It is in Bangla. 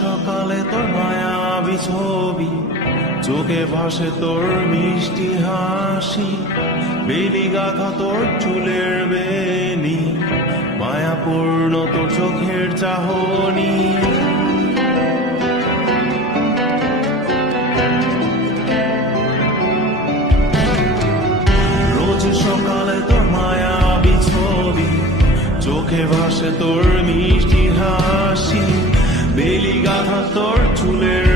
সকালে তোর মায়াবী ছবি, চোখে ভাসে তোর মিষ্টি হাসি, বেলি গাথা তোর চুলের বেনি, মায়াপূর্ণ তোর চোখের চাহনি। রোজ সকালে তোর মায়াবী ছবি, চোখে ভাসে তোর মিষ্টি হাসি, বেলি গাথা তোর চুলের